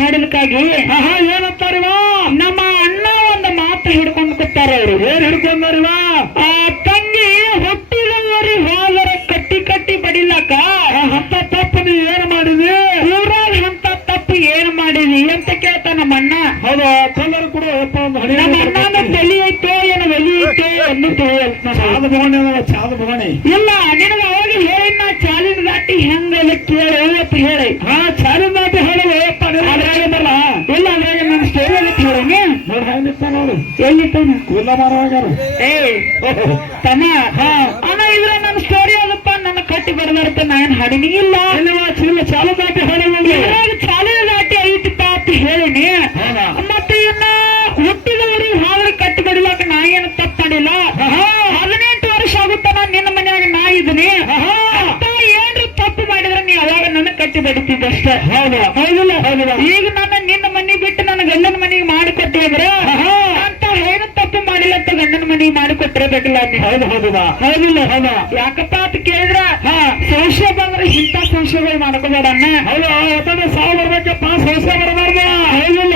ಹಾಡಲಿಕ್ಕಾಗಿ ಏನಂತಾರಿವ ನಮ್ಮ ಅಣ್ಣ ಒಂದು ಮಾತು ಹಿಡ್ಕೊಂಡು ಕೂತಾರ ಅವ್ರು. ಏನ್ ಹಿಡ್ಕೊಂಡಾರಿವ? ತಂಗಿ ಹುಟ್ಟಿದವರಿ ಹೋದರ ಕಟ್ಟಿ ಕಟ್ಟಿ ಬಡಿಲಕ್ಕ ಅಂತ ತಪ್ಪು ನೀ ಏನ್ ಮಾಡಿದಿ? ಊರಾಗ ಅಂತ ತಪ್ಪು ಏನ್ ಮಾಡಿದಿ ಅಂತ ಕೇಳ್ತ ನಮ್ಮ ಅಣ್ಣ. ಹೌದು ಕಲ್ಲರು ಕೂಡ ನಮ್ಮ ಅಣ್ಣನ ತಲೆ ಐತೋ ಏನೋ ಒಲಿ ಐತೋ ಎಂದು ತಿಳಿಯಲ್ಲ. ಚಾದ ಭವಣಿ ಚಾದ ಭವಣಿ ಇಲ್ಲ ನಿನಗ ಅವಾಗ ಹೇಳಿನ ಚಾಲಿನ ದಾಟಿ ಹೆಂಗಲ್ಲ ಕೇಳು ಅಂತ ಹೇಳಿ. ಚಾಲಿನ ದಾಟಿ ಹೇಳುವಪ್ಪ ಅದ್ರಾಗದಲ್ಲ ಇಲ್ಲ ಅದ್ರಾಗ ನನ್ನ ಸ್ಟೋರಿ ಅಂತ ಹೇಳೀನಿ. ನೋಡಿ ಹೆಂಗಿತ್ತ ನೋಡು ಎಲ್ಲಿತ್ತಾನ ಕೂದಲ ಮಾರುವಾಗಾರ ತಮ್ಮ ಅಣ್ಣ ಇದ್ರ ನನ್ನ ಸ್ಟೋರಿ ಅದಪ್ಪ ನನ್ನ ಕಟ್ಟಿ ಬರ್ದಾರತ್ತ ನಾನು ಹಾಡಿನಿ. ಇಲ್ಲ ಚಾಲು ದಾಟಿ ಹೇಳುವ ಚಾಲಿನ ದಾಟಿ ಐತಿಪ್ಪ ಅಂತ ಹೇಳಿನಿ. ಮತ್ತೆ ಇನ್ನ ಹುಟ್ಟಿದವರಿಗೆ ಹಾದ್ರೆ ಕಟ್ಟಿ ಬಡಿಲಾಕ ನಾ ಏನು ತಪ್ಪು ಮಾಡಿಲ್ಲ. 18 ವರ್ಷ ಆಗುತ್ತಾನ ನಿನ್ನ ಮನೆಯಾಗ ನಾ ಇದೀನಿ. ಏನ್ರಿ ತಪ್ಪು ಮಾಡಿದ್ರೆ ನೀ ಅವಾಗ ನನ್ನ ಕಟ್ಟಿ ಬಡಿತಿದ್ದಷ್ಟೇ. ಹೌದಿಲ್ಲ? ಈಗ ನನ್ನ ನಿನ್ನ ಮನೆ ಬಿಟ್ಟು ನನ್ನ ಗಂಡನ ಮನೆಗೆ ಮಾಡಿಕೊಟ್ಟಿದ್ರೆ ಅಂತ ಏನು ತಪ್ಪು ಮಾಡಿಲ್ಲ ಅಂತ ಗಂಡನ ಮನೆಗೆ ಮಾಡಿಕೊಟ್ಟಿರಬೇಕಲ್ಲ. ಹೌದಿಲ್ಲ? ಯಾಕಪ್ಪ ಅಂತ ಕೇಳಿದ್ರ ಸಂಶಯ ಬಂದ್ರೆ ಇಂಥ ಸಂಶಯಗಳು ಮಾಡ್ಕೋಬೇಡ ಅಣ್ಣ. ಹೌದು ಸಾವು ಬರ್ಬೇಕಪ್ಪ ಸಂಶಯ ಬರಬಾರ್ದು. ಹೌದಿಲ್ಲ?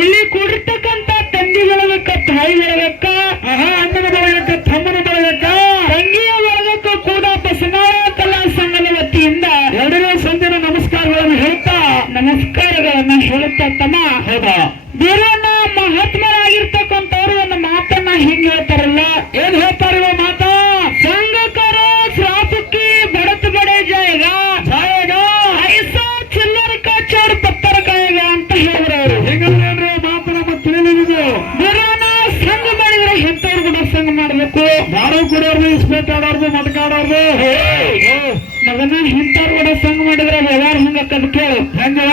ಇಲ್ಲಿ ಕೂಡಿರ್ತಕ್ಕಂತ ತಂಗಿಗಳ ಲೆಕ್ಕ ತಾಯಿಗಳ ಲೆಕ್ಕ ಅಣ್ಣನ ಬರಬೇಕ ತಮ್ಮನ ಬರಬೇಕ ತಂಗಿಯ ವರ್ಗಕ್ಕೂ ಕೂಡ ಬಸನಾಳ ಕಲಾ ಸಂಘದ ವತಿಯಿಂದ 2ನೇ ಸಂದಿನ ನಮಸ್ಕಾರಗಳನ್ನು ಹೇಳುತ್ತಾ ತಮ್ಮ. ಬೇರೆಯನ್ನ ಮಹಾತ್ಮರಾಗಿರ್ತಕ್ಕಂಥವ್ರು ಒಂದು ಮಾತನ್ನ ಹಿಂಗ್ ಹೇಳ್ತಾರಲ್ಲ. ಏನ್ ಹೇಳ್ತಾರ ಮಾತ? ಸಂಘಕರ ಶ್ರಾಪಕ್ಕೆ ಬಡತ್ ಬಡೆ ಜಾಯಗ ಐಸಾ ಚಿಲ್ಲರ ಕಾಚಾಡ ಪತ್ತರ ಕಾಯಗ ಅಂತ ಹೇಳಿದ್ರು. ಹಿಂಗೇನ್ರಿ ಮಾತು ನಮಗೆ ತಿಳಿದಿದೆ. ಬೇರೆಯನ್ನ ಸಂಘ ಮಾಡಿದ್ರೆ ಎಂತವ್ರು ಕೂಡ ಸಂಘ ಮಾಡ್ಬೇಕು. ಯಾರು ಕುಡಿಯೋರ್ದು ಇಸ್ಪೇಟ್ ಆಡೋರ್ದು ಮಟಕಾಡೋರ್ದು ಮಗನ ಇಂಥವ್ರು ಕೂಡ ಸಂಘ ಮಾಡಿದ್ರೆ ವ್ಯವಹಾರ ಹಂಗಕ್ಕದ ಕೇಳು. ಹೆಂಗವ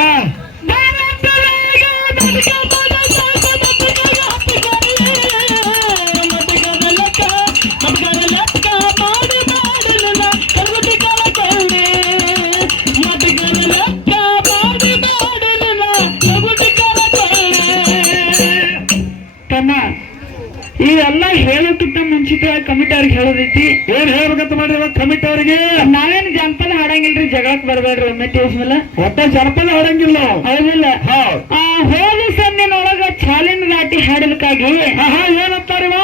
ಇವೆಲ್ಲ ಹೇಳೋಕ್ಕಿಂತ ಮುಂಚಿತವಾಗಿ ಕಮಿಟಿ ಅವ್ರಿಗೆ ಹೇಳೋದೈತಿ. ಏನ್ ಹೇಳ್ಬೇಕಂತ ಮಾಡಿರ ಕಮಿಟಿ ಅವರಿಗೆ? ನಾವೇನು ಜನಪದ ಹಾಡಂಗಿಲ್ರಿ, ಜಗಳಕ್ ಬರ್ಬೇಡ್ರಿ. ಒಮ್ಮೆ ಮೇಲೆ ಒಟ್ಟ ಜನಪದ ಹಾಡಂಗಿಲ್ಲ. ಹೌದಿಲ್ಲ? ಹೋದ ಸಂದಿನೊಳಗ ಚಾಲಿನ ದಾಟಿ ಹಾಡಲಿಕ್ಕಾಗಿ ಏನಂತಾರಿವ?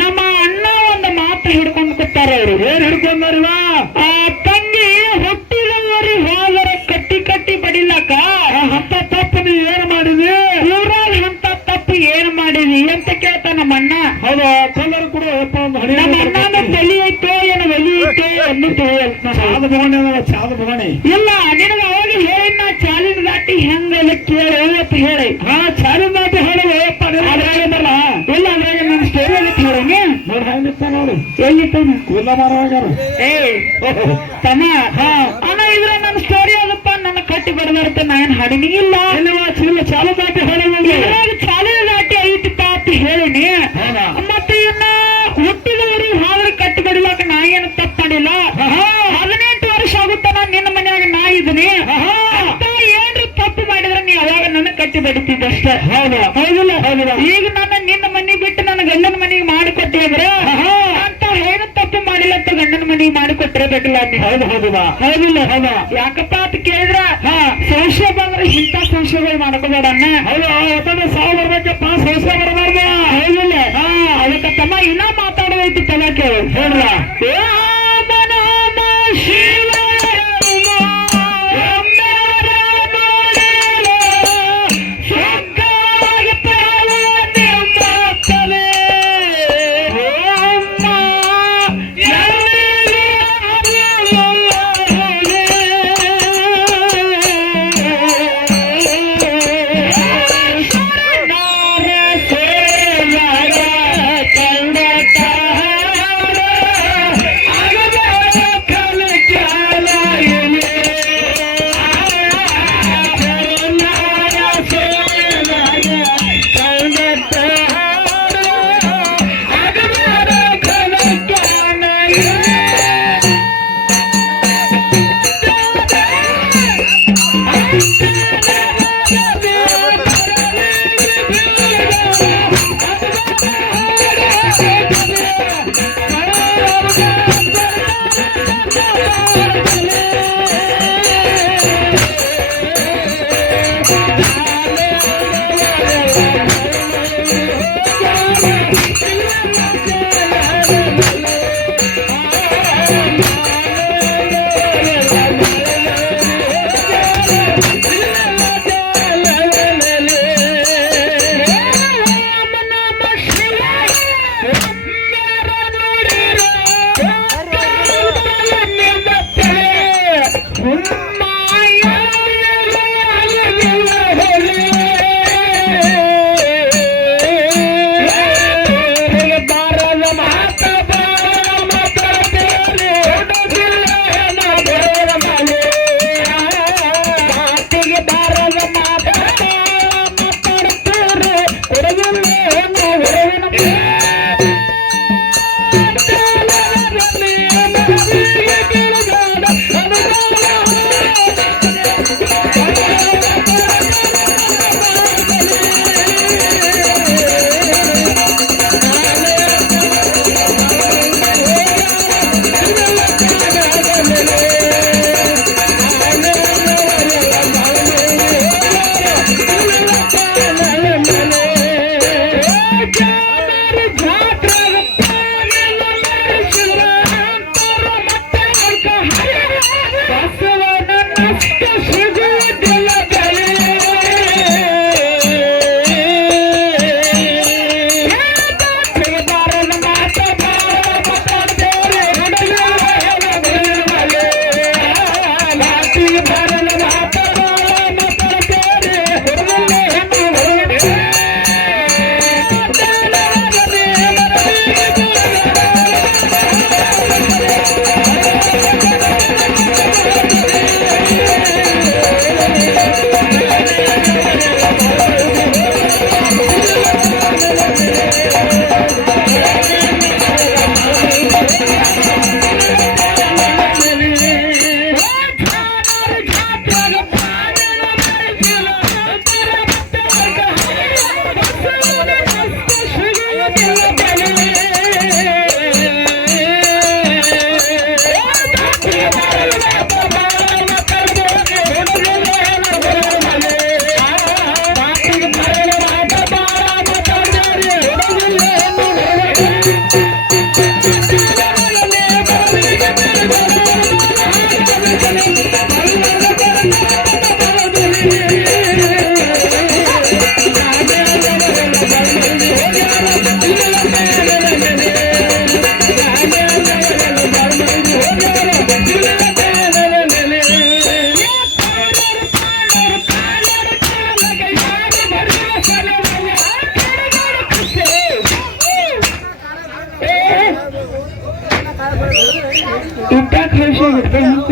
ನಮ್ಮ ಅಣ್ಣ ಒಂದು ಮಾತು ಹಿಡ್ಕೊಂಡು ಕೂತಾರ ಅವ್ರು. ಏನ್ ಹಿಡ್ಕೊಂಡಾರಿವ? ತಂಗಿ ಹುಟ್ಟಿದವರಿ ಹೋದರ ಕಟ್ಟಿ ಕಟ್ಟಿ ಬಡಿಲಕ್ಕ ಅಂತ ತಪ್ಪು ನೀ ಏನ್ ಮಾಡಿದಿ? ಊರಾಗ ಅಂತ ತಪ್ಪು ಏನ್ ಮಾಡಿದಿ ಅಂತ ಕೇಳ್ತ ನಮ್ಮ ಅಣ್ಣ. ಹೌದು ಕಲ್ಲರು ಕೂಡ ನಮ್ಮ ಅಣ್ಣನ ತಲೆ ಐತೋ ಏನೋ ಒಲಿ ಐತೋ ಎಂದು ತಿಳಿಯಲ್ಲ. ತಗೊಂಡ ಚಾದ ಬಗಣಿ ಇಲ್ಲ ನಿನಗ ಅವಾಗ ಹೇಳಿ ನಾ ಚಾಲಿನ ದಾಟಿ ಹೆಂಗಲ್ಲ ಕೇಳು ಅಂತ ಹೇಳಿ ಹಾ ಚಾಲಿನ ದಾಟಿ ಹೇಳುವ ಅದ್ರಾಗಲ್ಲ ಇಲ್ಲ ಅದ್ರಾಗ ನನ್ನ ಸ್ಟೋರಿ ಅಂತ ಹೇಳೀನಿ ನೋಡ್ ಹೆಂಗಿತ್ತ ನೋಡು ಎಲ್ಲಿತ್ತ ಕೂದಲ ಮಾರುವಾಗಾರ ಏ ತಮ್ಮ ಅಣ್ಣ ಇದ್ರ ನನ್ನ ಸ್ಟೋರಿ ಅದಪ್ಪ ನನ್ನ ಕಟ್ಟಿ ಬಡದಾರ್ತ ನಾ ಏನ್ ಹಾಡಿನಿ ಇಲ್ಲ ಇಲ್ಲ ಚಾಲು ದಾಟಿ ಹೇಳುವ ಇದ್ರಾಗ ಚಾಲಿನ ದಾಟಿ ಐತಿಪ್ಪ ಅಂತ ಹೇಳಿನಿ ಮತ್ತೆ ಇನ್ನ ಹುಟ್ಟಿದವರಿಗೆ ಹಾದ್ರೆ ಕಟ್ಟಿ ಬಡಿಲಾಕ ನಾ ಏನು ತಪ್ಪು ಮಾಡಿಲ್ಲ 18 ವರ್ಷ ಆಗುತ್ತಾನ ನಿನ್ನ ಮನ್ಯಾಗ ನಾ ಇದೀನಿ ಅಂತ ಏನ್ರಿ ತಪ್ಪು ಮಾಡಿದ್ರೆ ನೀ ಅವಾಗ ನನ್ನ ಕಟ್ಟಿ ಬಡಿತಿದ್ದೆ ಅಷ್ಟೇ ಹೌದಿಲ್ಲ ಈಗ ನನ್ನ ನಿನ್ನ ಮನೆ ಬಿಟ್ಟು ನನ್ನ ಗಂಡನ ಮನೆಗೆ ಮಾಡಿಕೊಟ್ಟಿದ್ರೆ ಅಂತ ಏನು ತಪ್ಪು ಮಾಡಿಲ್ಲ ಅಂತ ಗಂಡನ ಮನೆಗೆ ಮಾಡಿಕೊಟ್ಟಿರಬೇಕಲ್ಲ ನೀ ಹೌದಿಲ್ಲ ಯಾಕಪ್ಪ ಅಂತ ಕೇಳಿದ್ರ ಸಂಶಯ ಬಂದ್ರೆ ಇಂಥ ಸಂಶಯಗಳು ಮಾಡ್ಕೋಬೇಡ ಅಣ್ಣ ಹೌದು ಸಾವು ಬರ್ಬೇಕಪ್ಪ ಸಂಶಯ ಬರಬಾರ್ದು ಹೌದಿಲ್ಲ ಅದಕ್ಕ ತಮ್ಮ ಇನ್ನ ಮಾತಾಡೋದೈತಿ ತಲೆ ಕೇಳು ಹೇಳ್ರ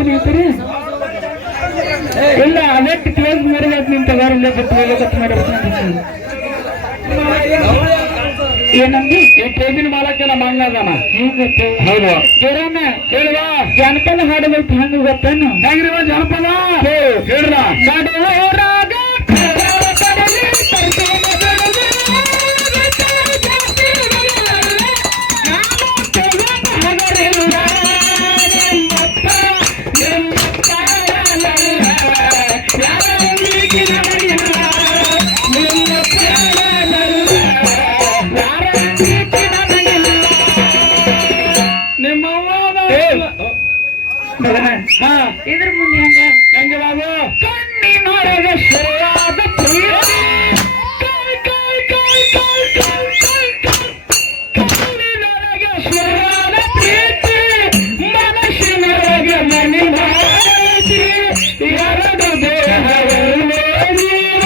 ನಿಂತೀರಿ ಇಲ್ಲ ಅದಕ್ಕೆ ಕ್ಲೋಸ್ ಮಾಡಿದಾಗ ನಿಮ್ ತಗಾರಿಲ್ಲ ಗೊತ್ತು ಮಾಡಿರ್ತಾನೆ ಏನಂದಿ ಈ ಟೇಬಿನ ಮಾಲಕ್ಕೆ ನಮ್ಮ ಅಣ್ಣ ಅದಾನ. ಹಿಂಗತ್ತೆ ಹೌದು ಜೋರಣ್ಣ ಹೇಳುವ ಜಾನಪದ ಹಾಡುಗಳು ಹೆಂಗ ಗೊತ್ತೇನು ಹೆಂಗ್ರಿವ ಜನಪದ ಹೇಳ್ರ ನಡುವರಾಗ ಕಡಲಿ ಪರ್ಸೋನ ಬೆಳಗ್ಗೆ ನಾನು ತೆಗೆದ ಹಗರಿಲ್ಲ ನಿಮ್ಮಪ್ಪ ಯಾರಿಗೆ ನಮಗಿಲ್ಲ ನಿಮ್ಮಪ್ಪ ಯಾರಿಗೆ ನಮಗಿಲ್ಲ ನಿಮ್ಮವ್ವ ಮಗನ ಹಾ ಇದ್ರ ಮುಂದೆ ಹೆಂಗ ಹೆಂಗೆ ಬಾಬು ಕಣ್ಣಿನೊಳಗ ಶುರುವಾದ ಪ್ರೀತಿ ಕಣ್ಣಿನೊಳಗೆ ಶುರುವಾದ ಪ್ರೀತಿ ಮನಸ್ಸಿನೊಳಗೆ ಮನೆ ಮಾಡಿ ಎರಡು ದೇಹವಲ್ಲೇ ಜೀವ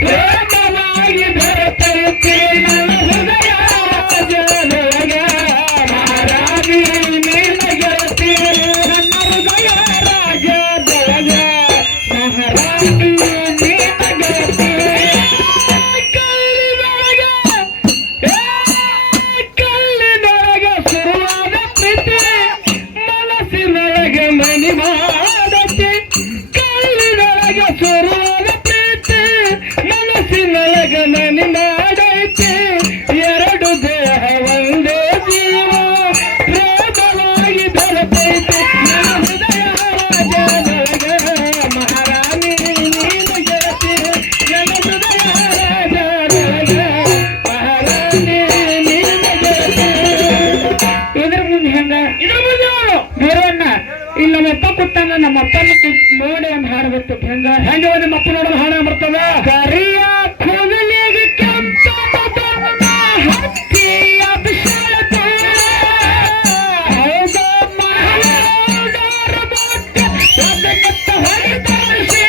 ಪ್ರೇಮವಾಗಿ ಬೆರೆತೈತಿ ನನ್ನ ಹೃದಯ ರಾಜನೊಳಗ ಮಹಾರಾಣಿ ನಿನ್ನ ಗೆಳತಿ ನನ್ನ ಹೃದಯ ರಾಜದೊಳಗ ಮಹಾರಾಣಿ ನಿನ್ನ ಗೆಳತಿ ಕಲ್ಲಿನೊಳಗ ಶುರುವಾದ ಪ್ರೀತಿ ಮನಸ್ಸಿನೊಳಗೆ ಮನೆ ಮಾಡತಿ ಕಲ್ಲಿನೊಳಗ ಶುರುವಾದ ಪ್ರೀತಿ ಮನಸ್ಸಿನೊಳಗೆ ಮನೆ ಮಾಡೈತಿ ಎರಡು ದೇಹ ಒಂದೇ ಜೀವ ಪ್ರೇಮವಾಗಿ ಬೆರೆತೈತಿ ನನ್ನ ಹೃದಯ ರಾಜದೊಳಗ ಮಹಾರಾಣಿ ನೀನು ಗೆಳತಿ ನನ್ನ ಹೃದಯ ರಾಜದೊಳಗ ಮಹಾರಾಣಿ ನೀನು ಗೆಳತಿ ಇದ್ರ ಮುಂದೆ ಹೆಂಗ ಇದ್ರ ಮುಂದೆ ಬೇರವನ್ನ ಇಲ್ಲಿ ನಮ್ಮಪ್ಪ ಕೊಟ್ಟಾನ ನಮ್ಮಪ್ಪನ ನೋಡಿ ಒಂದು ಹಾಡು ಬರ್ತೈತಿ ಹೆಂಗ ಹೆಂಗೆ ನಿಮ್ಮ ಅಪ್ಪ ನೋಡೋದು ಹಾಡ ಬರ್ತದ ಕರಿಯ ಕೂದಲಿಗೆ ಕೆಂಪನ ಬಣ್ಣ ಹಚ್ಚಿ ಅಭಿಷೇಕ ಹೌದ ಮಹಾರಾಜರ ಬೊಟ್ಟೆ ಅದನ್ನೆತ್ತ ಹೊರತರಿಸಿ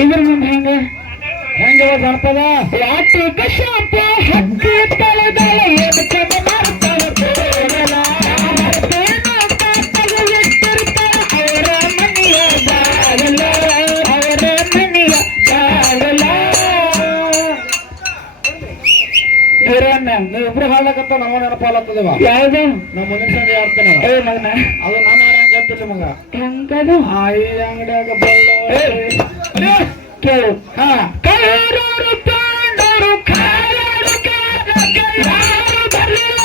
ಇದ್ರ ಮುಂದೆ ಹೆಂಗ ಹೆಂಗೆ ಜನಪದ ಯಾಕೆ ಕಶ್ಯಪ ಹಕ್ಕಿ ತಲೆದಳ ಎದಕದ ಮಾಡ್ತಾಳ ತೋರಲ ಮರ್ತೇನ ಕಾತಲು ಇಟ್ಟಿರ್ತಾಳ ಅವರ ಮನೆಯ ಬಾಗಲ ಅವರ ಮನೆಯ ಬಾಗಲ ಇವ್ರನ್ನ ನೀವಿಬ್ರು ಹಾಡ್ಲಕತ್ತ ನಾವು ನೆನಪಾಲತ್ತದೇವ ಯಾವ್ದು ನಮ್ಮ ಮುಂದಿನ ಸಂಜೆ ಆಡ್ತಾನ ಏ ಮಗನ ಅದು ನಾನು ಆಡಂಗ್ ಗೊತ್ತಿಲ್ಲ ಮಗ ಹೆಂಗದು ಆ ಈ ಅಂಗಡಿಯಾಗ ಬಳ್ಳ ಕೇಳು ಹಾ ಕೈರೂರು ತಾಂಡರು ಕಾರರು ಯಾರು ಬರಲಿಲ್ಲ